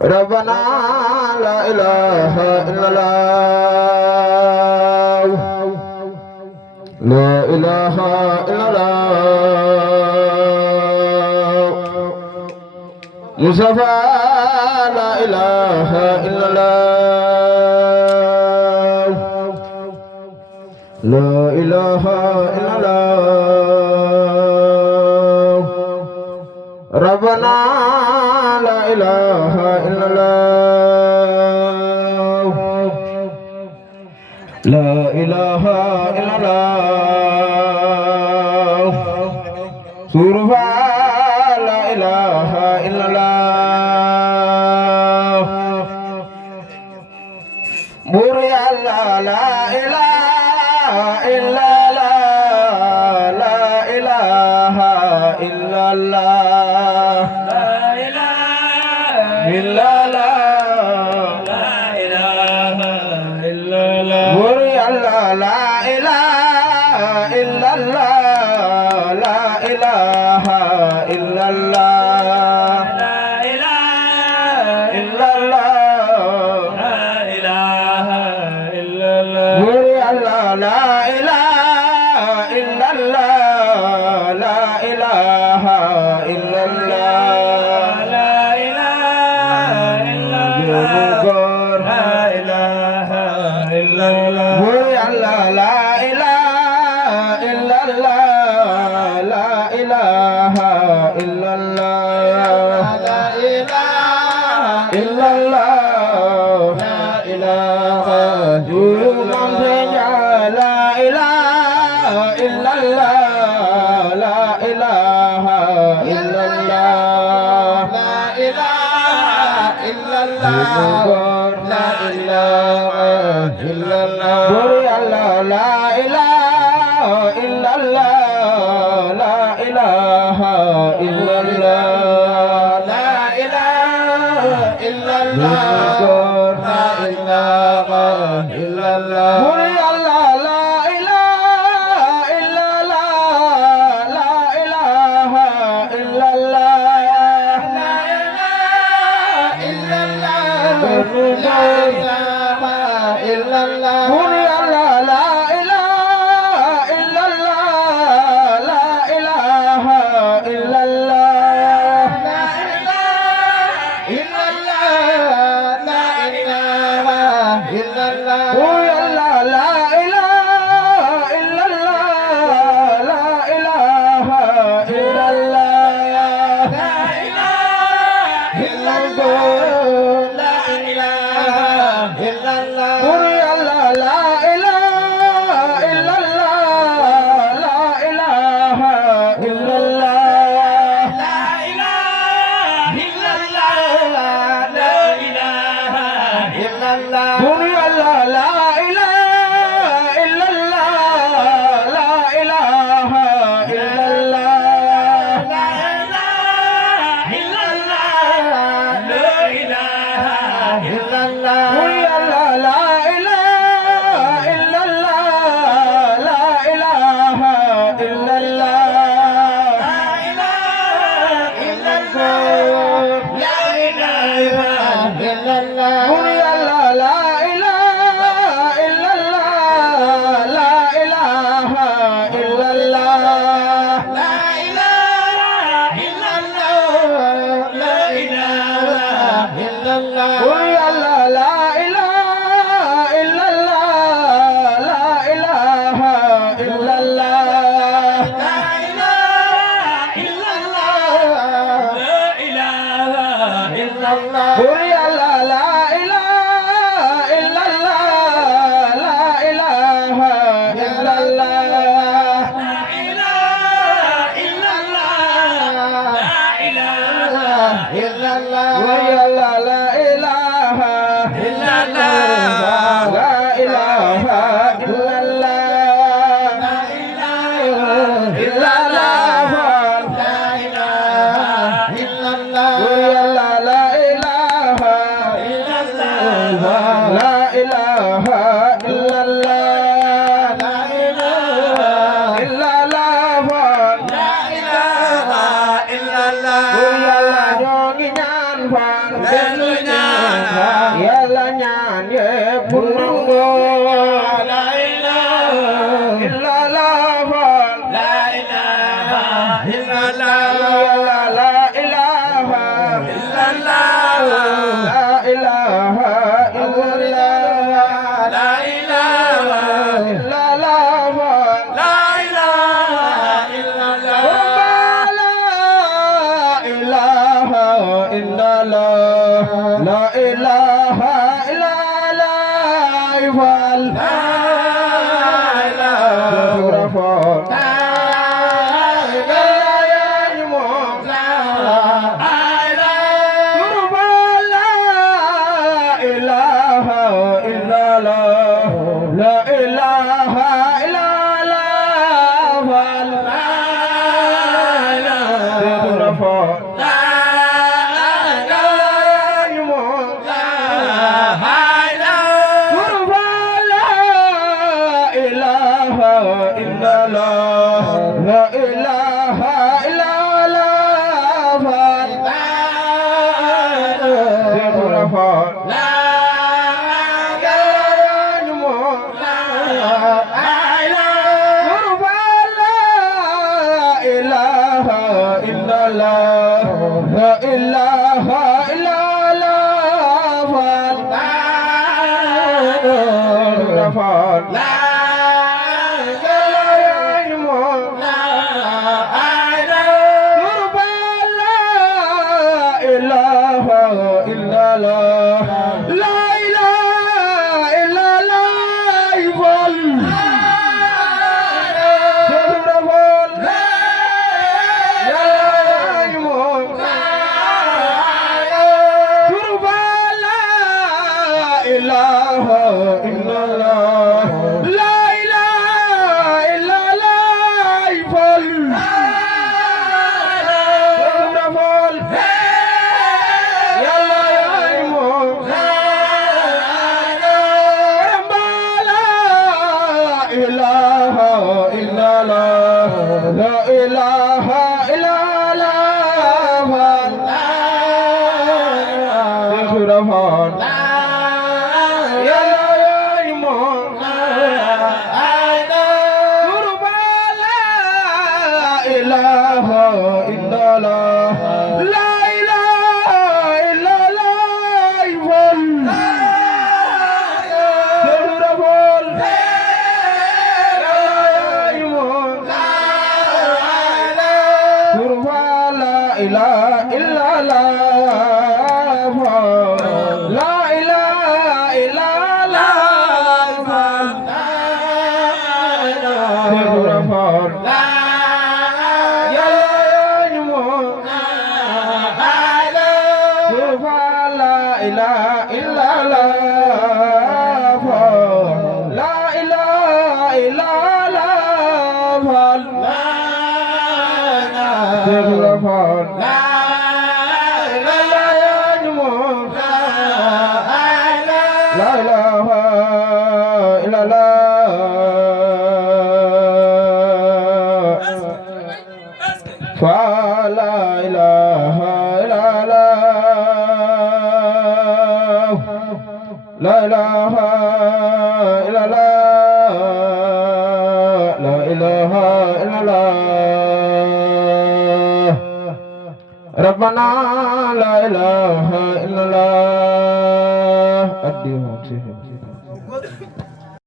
ربنا لا إله إلا الله لا إله إلا الله مصطفى لا إله إلا الله لا إله إلا الله ربنا لا إله إلا الله لا إله إلا الله سورفا لا إله إلا الله بوري الله لا إله إلا الله لا إله إلا الله إلا الله لا إله إلا الله وري الله لا إله إلا الله لا إله إلا الله لا إله إلا الله لا إله إلا الله وري الله لا إله إلا الله لا إله إلا الله dellu ñaan yàlla ñaan yépp nangu la ilaha illallah la ilaha illallah la ilaha illallah la ilaha illallah la ilaha illallah la ilaha illallah la ilaha illallah wal la ربنا لا إله إلا الله